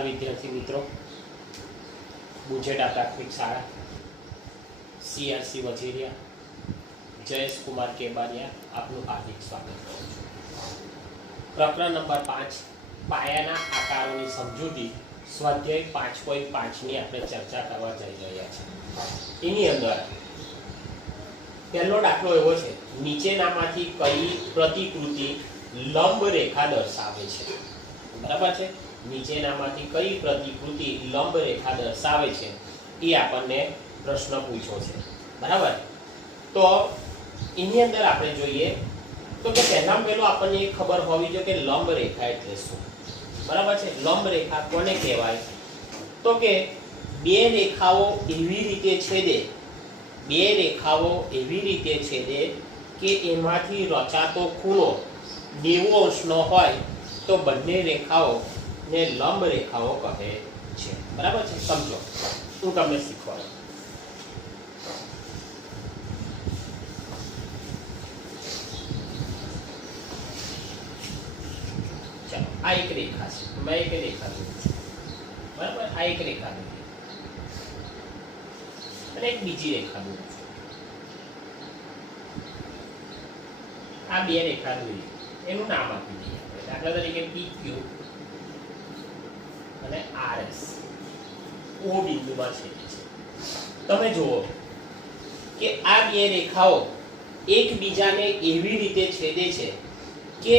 નમસ્કાર વિદ્યાર્થી મિત્રો, બુજેટા પ્રાથમિક શાળા સીઆરસી વજીરિયા જયેશ કુમાર કેબારિયા આપનું હાર્દિક સ્વાગત કરું છું. પ્રકરણ નંબર 5 પાયાના આકારોની સમજૂતી સ્વાધ્યાય 5.5 ની આપણે ચર્ચા કરવા જઈ રહ્યા છીએ. એની અંદર પહેલો દાખલો એવો છે, નીચેનામાંથી કઈ પ્રતિકૃતિ લંબ રેખા દર્શાવે છે? બરાબર છે, નીચેનામાંથી કઈ પ્રતિકૃતિ લંબ રેખા દર્શાવે છે એ આપણને પ્રશ્ન પૂછ્યો છે. બરાબર, તો એની અંદર આપણે જોઈએ તો કે પહેલામાં પહેલું આપણને એ ખબર હોવી જોઈએ કે લંબ રેખા એટલે શું. બરાબર છે, લંબ રેખા કોને કહેવાય? તો કે બે રેખાઓ એવી રીતે છેદે, બે રેખાઓ એવી રીતે છેદે કે એમાંથી રચાતો ખૂણો 90 અંશનો હોય તો બંને રેખાઓ ને લંબ રેખાઓ કહે છે. બરાબર છે, સમજો, હું તમને શીખવાડું. ચાલો, આ એક રેખા છે, મેં એક રેખા દોરી. બરાબર, આ એક રેખા દોરી અને એક બીજી રેખા દોરી. આ બે રેખા દોરી, એનું નામ આપી દઈએ. દાખલા તરીકે PQ અને RS O બિંદુમાં છેદે છે. તમે જુઓ કે આ બે રેખાઓ એકબીજાને એવી રીતે છેદે છે કે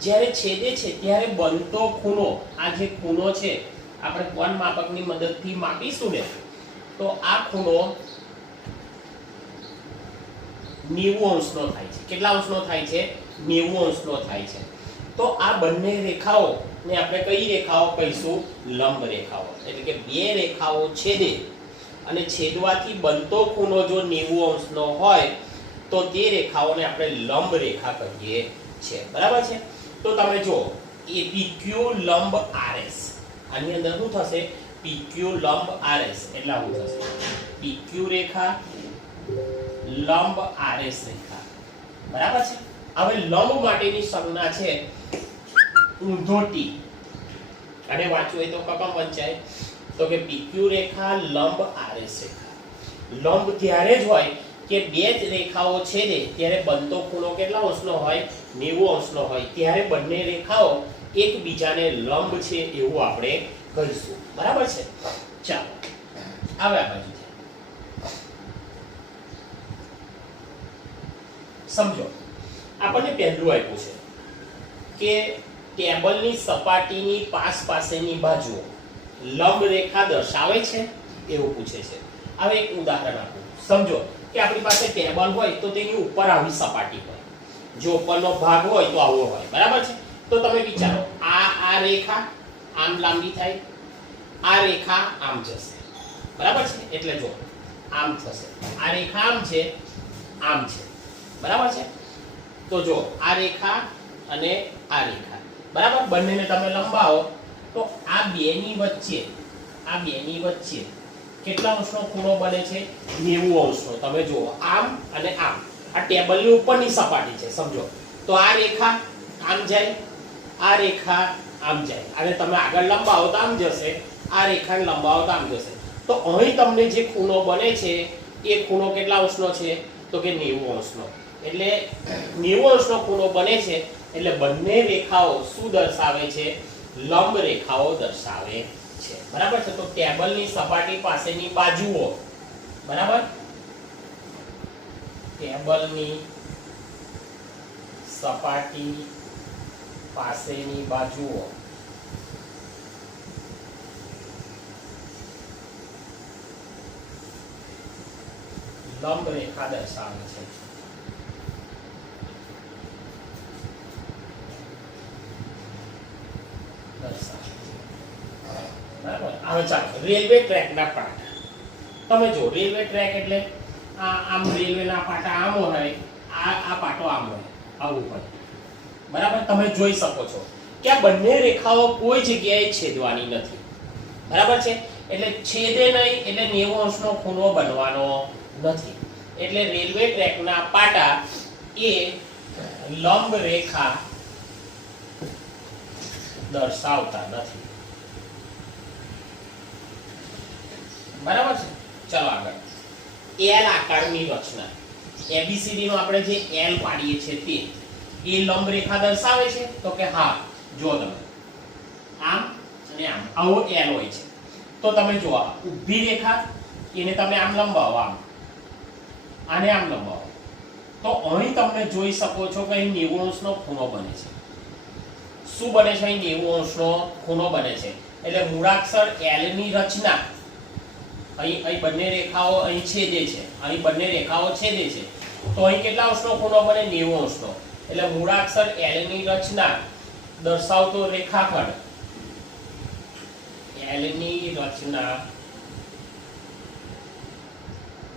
જ્યારે છેદે છે ત્યારે બનતો ખૂણો, આ જે ખૂણો છે આપણે કોણ માપકની મદદથી માપીશું ને, તો આ ખૂણો 90 અંશનો થાય છે. કેટલા અંશનો થાય છે? 90 અંશનો થાય છે. તો આ બંને રેખાઓ ને આપણે કઈ રેખાઓ કહીશું? લંબ રેખાઓ. એટલે કે બે રેખાઓ છેદે અને છેદવાથી બનતો ખૂણો જો 90 અંશનો હોય તો તે રેખાઓને આપણે લંબ રેખા કહીએ છીએ. બરાબર છે, તો તમે જો એ PQ લંબ RS, આની અંદર શું થશે? PQ લંબ RS એટલે શું થશે? PQ રેખા લંબ RS રેખા. બરાબર છે. હવે લંબ માટેની સંજ્ઞા છે ઊંધો T, અને વાંચવું હોય તો કકમ વંચાય તો કે PQ રેખા લંબ RS રેખા. લંબ ત્યારે જ હોય કે બે જ રેખાઓ છેદે ત્યારે બનતો ખૂણો કેટલા અંશનો હોય? 90 અંશનો હોય. ત્યારે બંને રેખાઓ એકબીજાને લંબ છે એવું આપણે કહીશું. બરાબર છે. ચાલો, હવે આ બાજુ સમજો. આપણને પહેલું આપ્યું છે કે ટેબલની સપાટીની પાસેની બાજુઓ લંબ રેખા દર્શાવે છે એવું પૂછે છે. હવે એક ઉદાહરણ આપું. સમજો કે આપણી પાસે ટેબલ હોય તો તેની ઉપર આવી સપાટી હોય, જો ઉપરનો ભાગ હોય તો આવો હોય. બરાબર છે, તો તમે વિચારો આ રેખા આમ લાંબી થાય, આ રેખા આમ જશે. બરાબર છે, એટલે જો આમ થશે, આ રેખા આમ છે, આમ છે. બરાબર છે, તો જો આ રેખા અને આ રેખા, બરાબર, બંનેને તમે લંબાવો તો આ બેની વચ્ચે કેટલા અંશનો ખૂણો બને છે? 90 અંશનો. તમે જુઓ આમ અને આમ, આ ટેબલની ઉપરની સપાટી છે. સમજો તો આ રેખા આમ જાય, આ રેખા આમ જાય, અને તમે આગળ લંબાવો તો આમ જશે, આ રેખાને લંબાવો તો આમ જશે. તો અહીં તમને જે ખૂણો બને છે એ ખૂણો કેટલા અંશનો છે? તો કે 90 અંશનો. એટલે 90 અંશનો ખૂણો બને છે એટલે બંને રેખાઓ શું દર્શાવે છે? લંબ રેખાઓ દર્શાવે છે. બરાબર છે, તો ટેબલની સપાટી પાસેની બાજુઓ, બરાબર, ટેબલની સપાટી પાસેની બાજુઓ લંબ રેખા દર્શાવે છે. બરાબર, હવે ચાલો રેલવે ટ્રેકના પાટા. તમે જો રેલવે ટ્રેક એટલે આમ રેલવેના પાટા આમ હોય, આ પાટો આમ હોય, આવું હોય. બરાબર, તમે જોઈ શકો છો કે આ બંને રેખાઓ કોઈ જગ્યાએ છેદવાની નથી. બરાબર છે, એટલે છેદે નહીં એટલે 90 અંશનો ખૂણો બનવાનો નથી. એટલે રેલવે ટ્રેકના પાટા એ લંબ રેખા દર્શાવતા નથી. બરાબર છે. ચલો આગળ. એલ આકારની રચના, એબીસીડી નો આપણે જે એલ પાડીએ છીએ તે એ લંબ રેખા દર્શાવે છે? તો કે હા. જો તમે આમ અને આમ આવો એલ હોય છે તો તમે જો ઊભી રેખા એને તમે આમ લંબાવો, આને આમ લંબાવો તો અહીં તમે જોઈ શકો છો કે અહીં 90 અંશનો ખૂણો બને છે. શું બને છે? અહીં 90 અંશનો ખૂણો બને છે. એટલે મૂળાક્ષર એલ ની રચના અહીં બંને રેખાઓ અહીં છેદે છે, અહીં બંને રેખાઓ છેદે છે તો અહીં કેટલા અંશનો ખૂણો બને? 90 અંશનો. એટલે મૂળાક્ષર એલ ની રચના દર્શાવતો રેખાખંડ, એલ ની રચના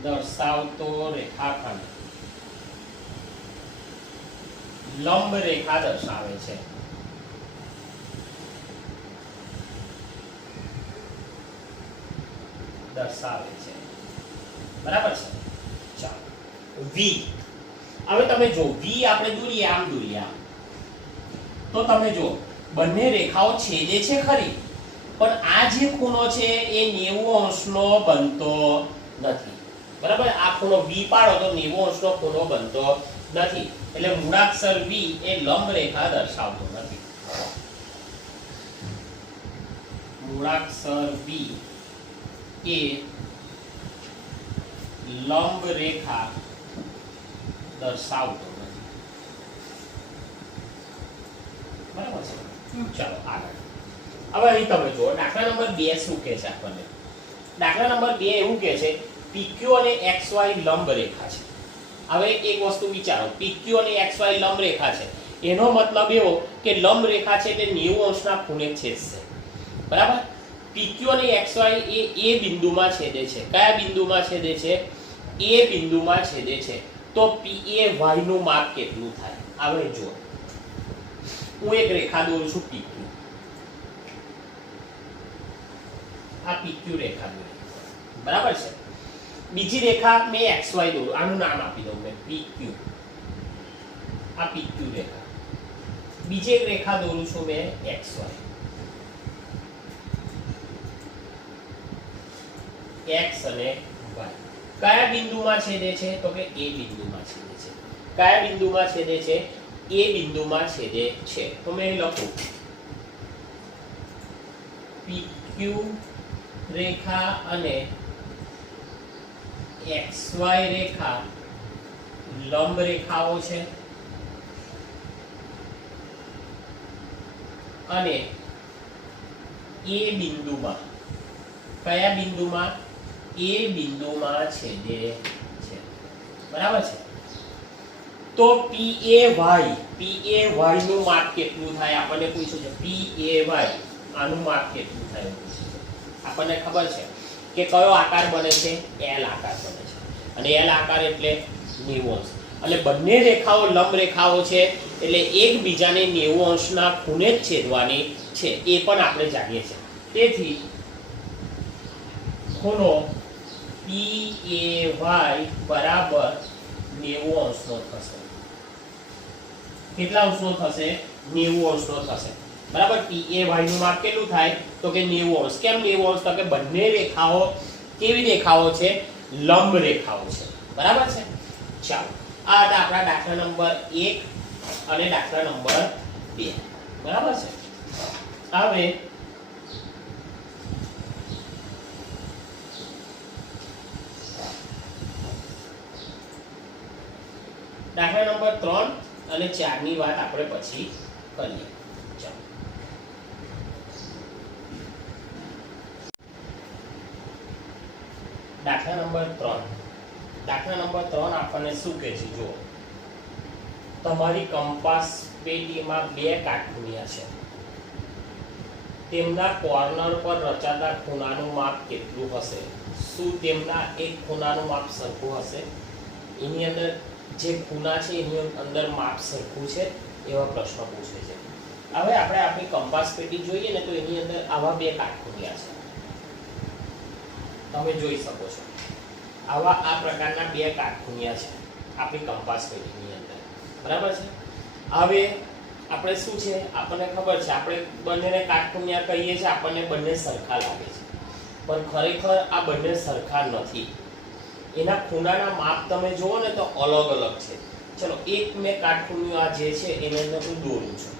દર્શાવતો રેખાખંડ લંબ રેખા દર્શાવે છે. દર્શાવે છે. બરાબર છે. ચાલો વી. હવે તમે જો વી આપણે દોરીએ, આમ દોરીએ આમ, તો તમે જો બંને રેખાઓ છેદે છે ખરી, પણ આ જે ખૂણો છે એ 90 અંશનો બનતો નથી. બરાબર. આ ખૂણો વી પાડો તો 90 અંશનો ખૂણો બનતો નથી. એટલે મૂળાક્ષર વી એ લંબ રેખા દર્શાવતો નથી. મૂળાક્ષર વી એ લંબ રેખા દર્શાવતો નથી. બરાબર છે. ચાલો આગળ. હવે અહીં તમે જુઓ દાખલા નંબર 2 શું કહે છે આપણને. દાખલા નંબર 2 એવું કહે છે PQ અને XY લંબ રેખા છે. હવે એક વસ્તુ વિચારો, PQ અને XY લંબ રેખા છે એનો મતલબ એવો કે લંબ રેખા છે એટલે 90 અંશના ખૂણે છેદશે. બરાબર. PQ અને XY એ બિંદુમાં છેદે છે. કયા બિંદુમાં છેદે છે? એ બિંદુમાં છેદે છે. તો PA y નું માપ કેટલું થાય? હવે જુઓ, હું એક રેખા દોરું છું PQ. આ PQ રેખા દોરી. બરાબર છે. બીજી રેખા મેં XY દોરું, આનું નામ આપી દઉં મેં PQ. આ PQ રેખા. બીજી એક રેખા દોરું છું મેં XY. X અને y કયા બિંદુમાં છેદે છે? તો કે એ બિંદુમાં છેદે છે. કયા બિંદુમાં છેદે છે? એ બિંદુમાં છેદે છે. તો મેં લખું PQ રેખા અને XY રેખા લંબ રેખાઓ છે અને એ બિંદુમાં, કયા બિંદુમાં? એ બિંદુમાં છેદે છે. બરાબર છે. તો PAY નું માપ કેટલું થાય આપણને પૂછ્યું છે. PAY આનું માપ કેટલું થાય આપણને ખબર છે કે કયો આકાર બને છે? એલ આકાર બને છે. અને એલ આકાર એટલે 90 અંશ. એટલે બંને રેખાઓ લંબ રેખાઓ છે એટલે એકબીજાને 90 અંશના ખૂણે જ છેદવાની છે. એ પણ આપણે જાણીએ છીએ. તેથી ખૂણો PAY બરાબર 90 અંશનો થશે. કેટલા અંશનો થશે? 90 અંશનો થશે. બરાબર. PAY નું માપ કેટલું થાય? તો કે 90 અંશ. કેમ 90 અંશ? તો કે બંને રેખાઓ કેવી રેખાઓ છે? લંબ રેખાઓ છે. બરાબર છે. ચાલો આ હતા આપણા દાખલા નંબર 1 અને દાખલા નંબર 2. બરાબર છે. હવે દાખલા નંબર 3 અને 4 ની વાત આપણે પછી કરીએ. ચાલો દાખલા નંબર 3. દાખલા નંબર 3 આપણને શું કહે છે? જુઓ, તમારી કંપાસ પેટીમાં 2 કાટખૂણિયા છે. તેમના કોર્નર પર રચાતા ખૂણાનું માપ કેટલું હશે? શું તેમના એક ખૂણાનું માપ સરખું હશે? એની અંદર જે ખૂણા છે એની અંદર માપ સરખું છે? એવા પ્રશ્ન પૂછે છે. હવે આપણે આપણી કંપાસ પેટી જોઈએ ને તો એની અંદર આવા 2 કાટખૂણિયા છે. તમે જોઈ શકો છો આવા આ પ્રકારના 2 કાટખૂણિયા છે આપણી કંપાસ પેટીની અંદર. બરાબર છે. હવે આપણે શું છે આપણને ખબર છે, આપણે બંનેને કાટખૂણિયા કહીએ છીએ, આપણને બંને સરખા લાગે છે. પણ ખરેખર આ બંને સરખા નથી. એના ખૂણાના માપ તમે જુઓ ને તો અલગ અલગ છે. ચલો એક મેં કાટખૂણિયું આ જે છે એને અંદર હું દોરું છું.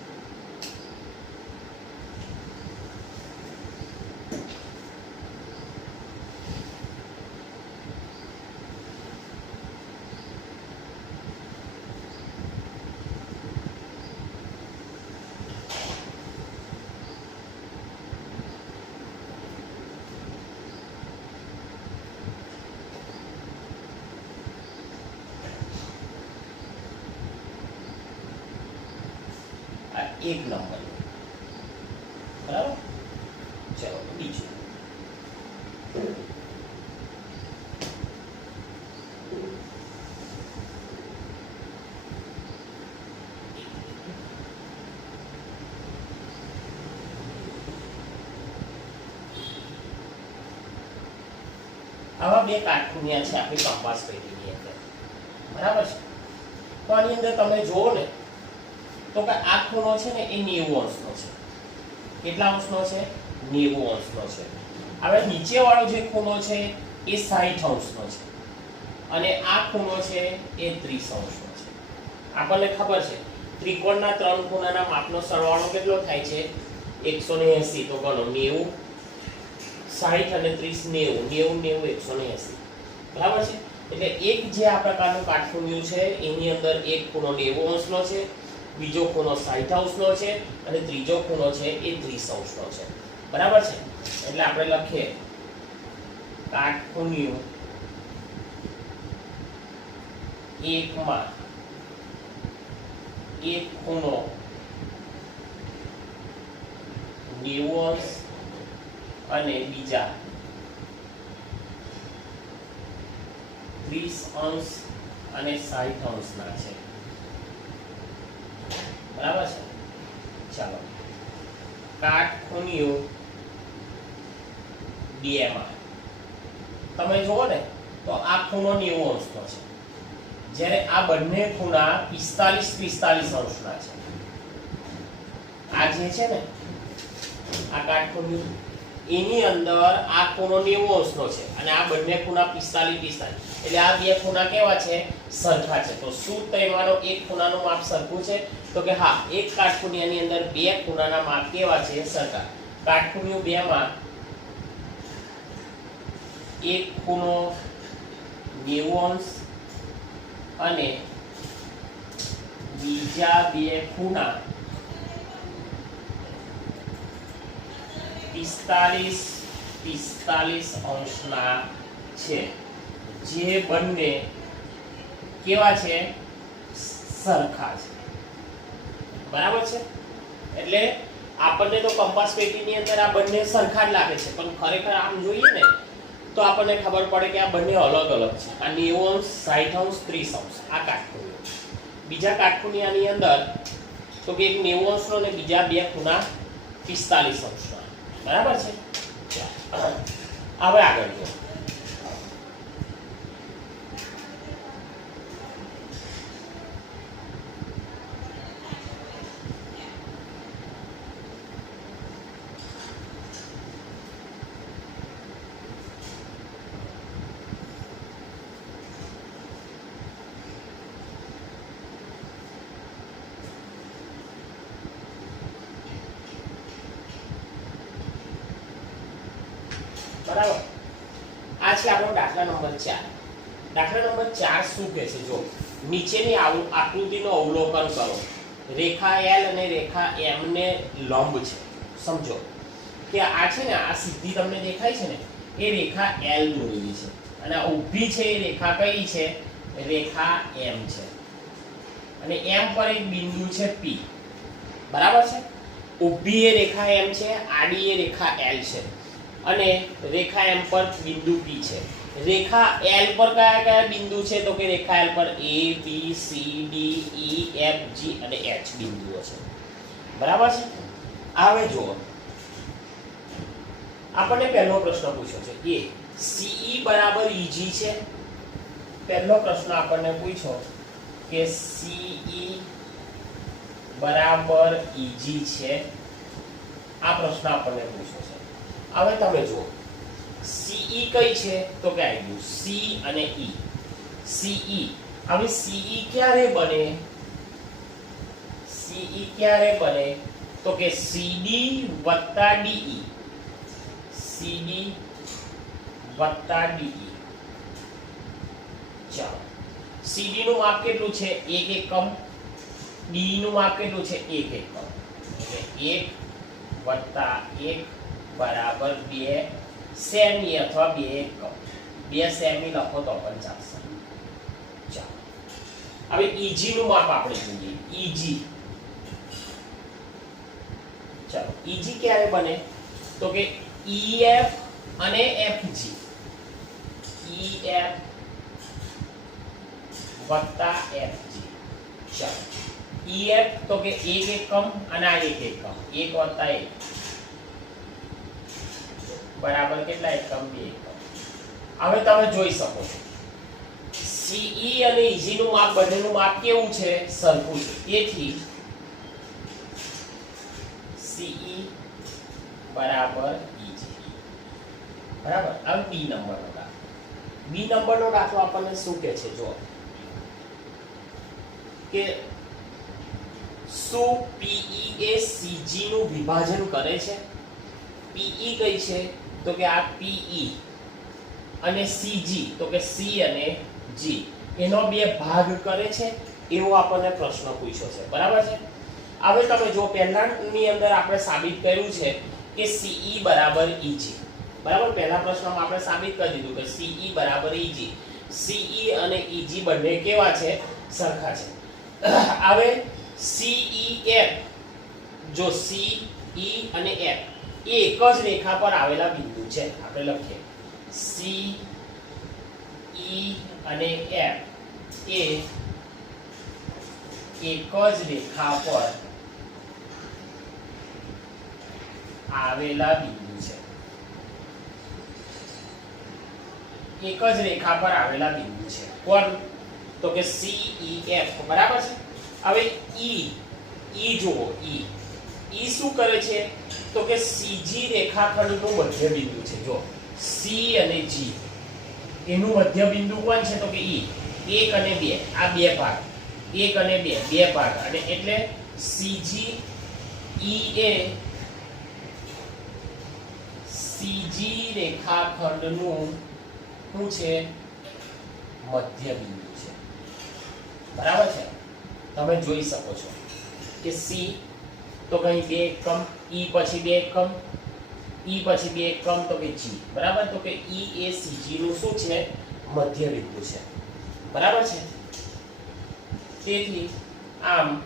એક નંબર બરાબર. ચલો બીજું આવા બે કાટખૂણિયા છે આપણી કંપાસ પેટીની અંદર બરાબર છે. તો આની અંદર તમે જુઓ ને તો કે આ ખૂણો છે ને એ 90 અંશનો છે. કેટલા અંશનો છે? 90 અંશનો છે. હવે નીચે વાળો જે ખૂણો છે એ 60 અંશનો છે અને આ ખૂણો છે એ 30 અંશનો છે. આપણને ખબર છે ત્રિકોણના ત્રણ ખૂણાના માપનો સરવાળો કેટલો થાય છે? 180. તો ગણો 90 60 અને 30 90 90 180 બરાબર છે. એટલે એક જે આ પ્રકારનું કાટખૂણિયું છે એની અંદર એક ખૂણો 90 અંશનો છે, બીજો ખૂણો 60 અંશનો છે અને ત્રીજો ખૂણો છે એ 30 અંશનો છે બરાબર છે. એટલે આપણે લખીએ કાટખૂણિયું એકમાં એક ખૂણો 90 અંશ અને બીજા 30 અંશ અને 60 અંશના છે બરાબર છે. ચાલો કાટખૂણિયું બેમાં તમે જુઓ ને તો આ ખૂણો 90 અંશનો છે, જ્યારે આ બંને ખૂણા 45 અંશના છે. આ જે છે ને આ કાટખૂણિયું એની અંદર આ ખૂણો 90 અંશનો છે અને આ બંને ખૂણા 45 એટલે આ બે ખૂણા કેવા છે? સરખા છે. તો શું તેમાંનો એક ખૂણાનું માપ સરખું છે? તો કે હા, એક કાટખૂણિયાની અંદર બે ખૂણાના માપ કેવા છે? સરખા. કાટખૂણિયું 2 માં એક ખૂણો 90 અંશ અને બીજા બે ખૂણા 45 અંશના છે, જે બંને કેવા છે? સરખા છે બરાબર છે. એટલે આપણને તો કંપાસ પેટીની અંદર આ બંને સરખા જ લાગે છે, પણ ખરેખર આમ જોઈએ ને તો આપણને ખબર પડે કે આ બંને અલગ અલગ છે. આ 90 અંશ 60 અંશ 30 અંશ આ કાટખૂણિયું. બીજા કાટખૂણિયાની અંદર તો કે એક 90 અંશનો અને બીજા બે ખૂણા 45 અંશનો બરાબર છે. હવે આગળ જો બરાબર. આ છે આપણો દાખલા નંબર 4. દાખલા નંબર 4 શું કહે છે? જો નીચેની આકૃતિનો અવલોકન કરો. રેખા L અને રેખા M ને લંબ છે. સમજો કે આ છે ને આ સીધી તમને દેખાય છે ને એ રેખા L દોરેલી છે અને આ ઊભી છે એ રેખા કઈ છે? રેખા M છે અને M પર એક બિંદુ છે P બરાબર છે. ઊભી એ રેખા M છે, આડી એ રેખા L છે અને રેખા M પર બિંદુ P છે. રેખા L પર કયા કયા બિંદુ છે? તો કે રેખા L પર A B C D E F G અને H બિંદુઓ છે બરાબર છે. હવે જુઓ આપણને પહેલો પ્રશ્ન પૂછ્યો છે એ CE બરાબર EG છે. પહેલો પ્રશ્ન આપણને પૂછ્યો કે CE બરાબર EG છે. આ પ્રશ્ન આપણને પૂછ્યો છે. હવે તમે જુઓ CE કઈ છે તો કે આવી ગયું C અને E. CE હવે CE ક્યારે બને? CE ક્યારે બને તો કે CD વત્તા DE. CD વત્તા DE. ચાલો CD નું માપ કેટલું છે 1 એકમ, DE નું માપ કેટલું છે 1 એકમ. એટલે 1 વત્તા 1 બરાબર 2 સેમી અથવા 2 એકમ. 2 સેમી લખો તો પણ ચાલશે. ચાલો હવે EG નું માપ આપણે જોઈએ. EG ચાલો EG ક્યારે બને તો કે EF અને FG. EF વત્તા FG. ચાલો EF તો કે 1 એકમ અને આ 1 એકમ. 1 વત્તા 1 બરાબર કેટલા એકમ? 2 એકમ. હવે તમે જોઈ શકો છો CE અને EG નું માપ બંનેનું માપ કેવું છે? સરખું છે. તેથી CE બરાબર EG. બરાબર. હવે B નંબરનો દાખલો. B નંબરનો દાખલો આપણને શું કહે છે? જો કે શું PE એ CG નું વિભાજન કરે છે? PE કઈ છે તો કે આ PE અને CG તો કે C અને G એનો બે ભાગ કરે છે એવો આપણને પ્રશ્ન પૂછ્યો છે. બરાબર છે. હવે તમે જો પહેલાની અંદર આપણે સાબિત કર્યું છે કે CE બરાબર EG. બરાબર. પહેલા પ્રશ્નમાં આપણે સાબિત કરી દીધું કે CE બરાબર EG. CE અને EG બંને કેવા છે? સરખા છે. હવે CEF જો CE અને F એ એક જ રેખા પર આવેલા બિંદુ છે. આપણે લખીએ CE અને F એ એક જ રેખા પર આવેલા બિંદુ છે. એક જ રેખા પર આવેલા બિંદુ છે. કોણ? તો કે CEF. બરાબર છે. હવે E જુઓ. E શું કરે છે તો કે CG રેખાખંડનું મધ્ય બિંદુ છે. જો C અને G એનું મધ્ય બિંદુ કોણ છે તો કે E. 1 અને 2 આ બે ભાગ. 1 અને 2 બે ભાગ. અને એટલે CG E એ CG રેખાખંડનું શું છે? મધ્ય બિંદુ છે. બરાબર છે. તમે જોઈ શકો છો કે C તો કઈ 2 એકમ, E પછી 2 એકમ, E પછી 2 એકમ તો કે G. બરાબર. તો કે E એ CG નું શું છે? મધ્ય બિંદુ છે. બરાબર છે. તેથી આમ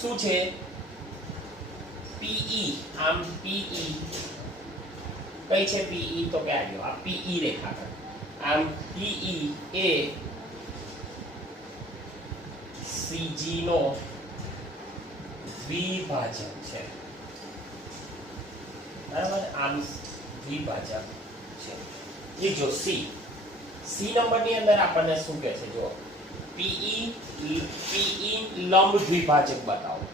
શું છે? PE આમ PE કઈ છે? PE તો કે આવ્યો આ PE રેખાખંડ. આમ PE એ CG નો દ્વિભાજક છે. બરાબર. આમ દ્વિભાજક છે. એ જો C નંબરની અંદર આપણને શું કહે છે? જો PE લંબ દ્વિભાજક બતાવો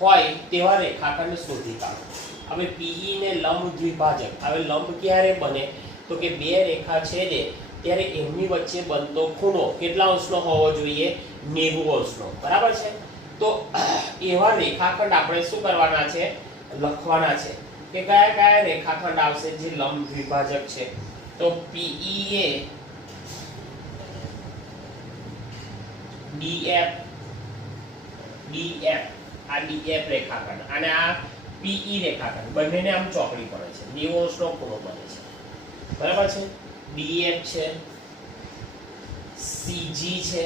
હોય તેવા રેખાખંડ શોધી કાઢો. હવે PE ને લંબ દ્વિભાજક. હવે લંબ ક્યારે બને તો કે બે રેખા છેદે ત્યારે એમની વચ્ચે બનતો ખૂણો કેટલા અંશનો હોવો જોઈએ? 90 અંશનો. બરાબર છે. તો એવા રેખાખંડ આપણે શું કરવાના છે? લખવાના છે કે કયા કયા રેખાખંડ આવશે જે લંબ દ્વિભાજક છે. તો PE એ DF આ DF રેખાખંડ અને આ PE રેખાખંડ બંનેને આમ ચોકડી પડે છે. 90 અંશનો ખૂણો બને છે. બરાબર છે. DF છે, CG છે,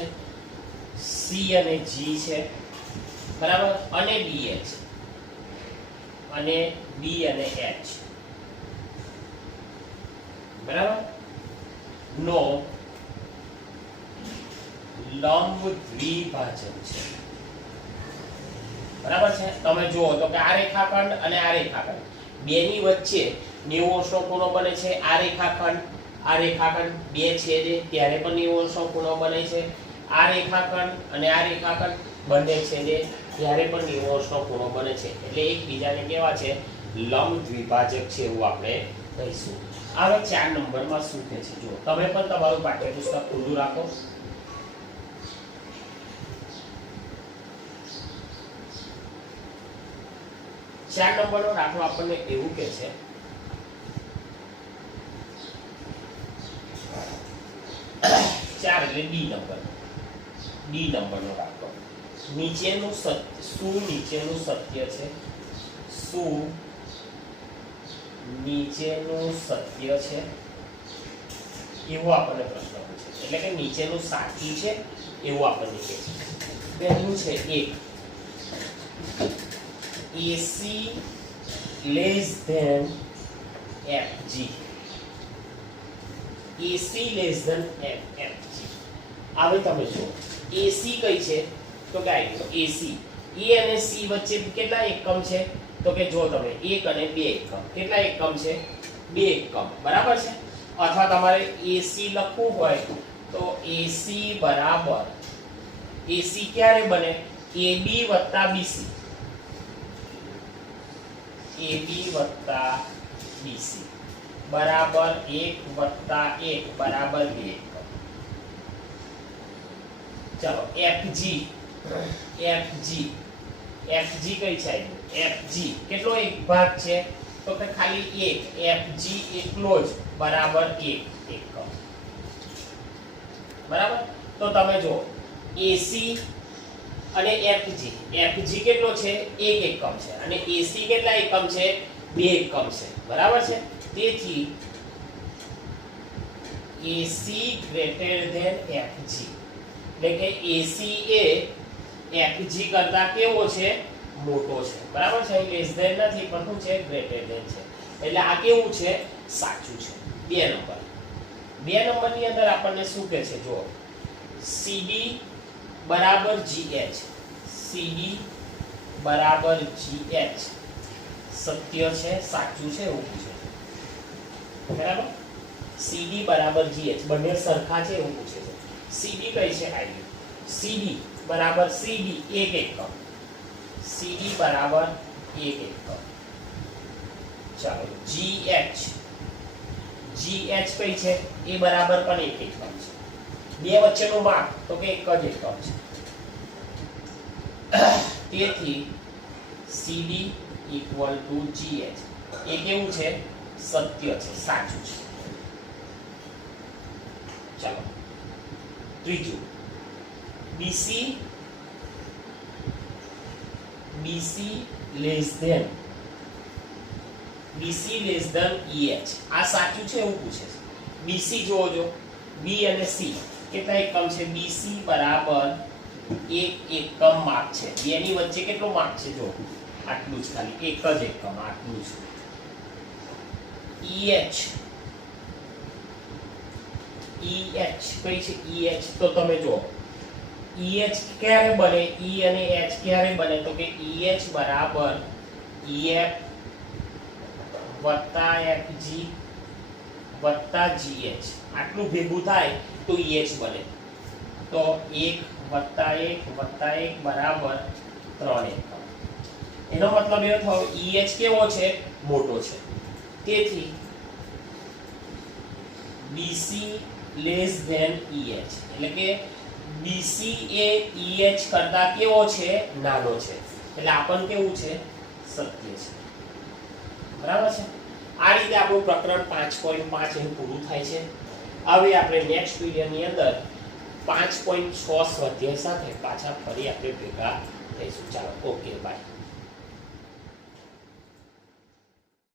C અને G છે. બરાબર. અને BH અને B અને H. બરાબર. નો લંબ દ્વિભાજક છે. બરાબર છે. તમે જુઓ તો કે આ રેખાખંડ અને આ રેખાખંડ બેની વચ્ચે 90 અંશનો ખૂણો બને છે. આ રેખાખંડ બે છેદે ત્યારે પણ 90 અંશનો ખૂણો બને છે. આ રેખાખંડ અને આ રેખાખંડ બંને છેદે ત્યારે પણ 90 અંશનો ખૂણો બને છે. એટલે એકબીજાને કેવા છે? લંબ દ્વિભાજક છે એવું આપણે કહીશું. હવે 4 નંબરમાં શું કહે છે જુઓ, તમે પણ તમારું પાઠ્યપુસ્તક ખુલ્લું રાખો. ચાર નંબરનો દાખલો આપણને એવું કહે છે 4 એટલે ડી નંબરનો દાખલો. નીચેનું સત્ય શું નીચેનું સત્ય છે? શું નીચેનું સત્ય છે એવો આપણને પ્રશ્ન પૂછે છે. એટલે કે નીચેનું સાચું છે એવું આપણને કહે છે. પહેલું છે 1 AC less than FG. AC less than FG. હવે તમે જુઓ AC કઈ છે તો કે AC E અને C વચ્ચે કેટલા એકમ છે તો કે જો તમે 1 અને 2 એકમ. કેટલા એકમ છે? 2 એકમ. બરાબર છે. અથવા તમારે AC લખવું હોય તો AC બરાબર AC ક્યારે બને? AB વત્તા BC. AB વત્તા BC બરાબર 1 વત્તા 1 બરાબર 2 એકમ. ચાલો FG કઈ છે? FG કેટલો એક ભાગ છે તો કે ખાલી 1. FG એટલો જ બરાબર 1 એકમ. બરાબર. તો તમે જો AC અને FG કેટલો છે? 1 એકમ છે અને AC કેટલા એકમ છે? 2 એકમ છે. બરાબર છે. તેથી AC greater than FG. એટલે કે AC એ FG કરતા કેવો છે? મોટો છે. બરાબર છે. લેસ ધેન નથી પણ શું છે? ગ્રેટર ધેન છે. એટલે આ કેવું છે? સાચું છે. 2 નંબરની અંદર આપણને શું કહે છે જો CD બરાબર GH. CD બરાબર GH સત્ય છે સાચું છે એવું પૂછે છે. બરાબર. CD બરાબર GH બંને સરખા છે એવું પૂછે છે. CD કઈ છે? આઈ. CD બરાબર CD 1 એકમ. CD બરાબર 1 એકમ. ચાલો GH કઈ છે? એ બરાબર પણ 1 એકમ છે. બે વચ્ચેનું માપ તો કે 1 જ એકમ છે. તેથી CD equal to GH એ કેવું છે? સત્ય છે સાચું છે. ચાલો ત્રીજું BC less than EH. આ સાચું છે એવું પૂછે છે. BC જોજો B અને C કેટલા એકમ છે? BC બરાબર 1 એકમ માપ છે. બેની વચ્ચે કેટલો માપ છે? જો આટલું જ ખાલી 1 જ એકમ આટલું જ. EH કઈ છે? EH તો તમે જો EH ક્યારે બને? E અને H ક્યારે બને તો કે EH બરાબર EF વત્તા FG વત્તા GH આટલું ભેગું થાય તો EH બને. તો 1 વત્તા 1 વત્તા 1 બરાબર 3 એકમ. એનો મતલબ એવો થયો EH કેવો છે? મોટો છે. તેથી BC less than EH એટલે કે BC એ EH કરતા કેવો છે? નાનો છે. એટલે આપણને કેવું છે? સત્ય છે. બરાબર છે. આ રીતે આપણું પ્રકરણ 5.5 અહીં પૂરું થાય છે. હવે આપણે નેક્સ્ટ વિડિયોની અંદર 5.6 સ્વાધ્યાય સાથે પાછા ફરી આપણે ભેગા થઈશું. ચાલો ઓકે બાય.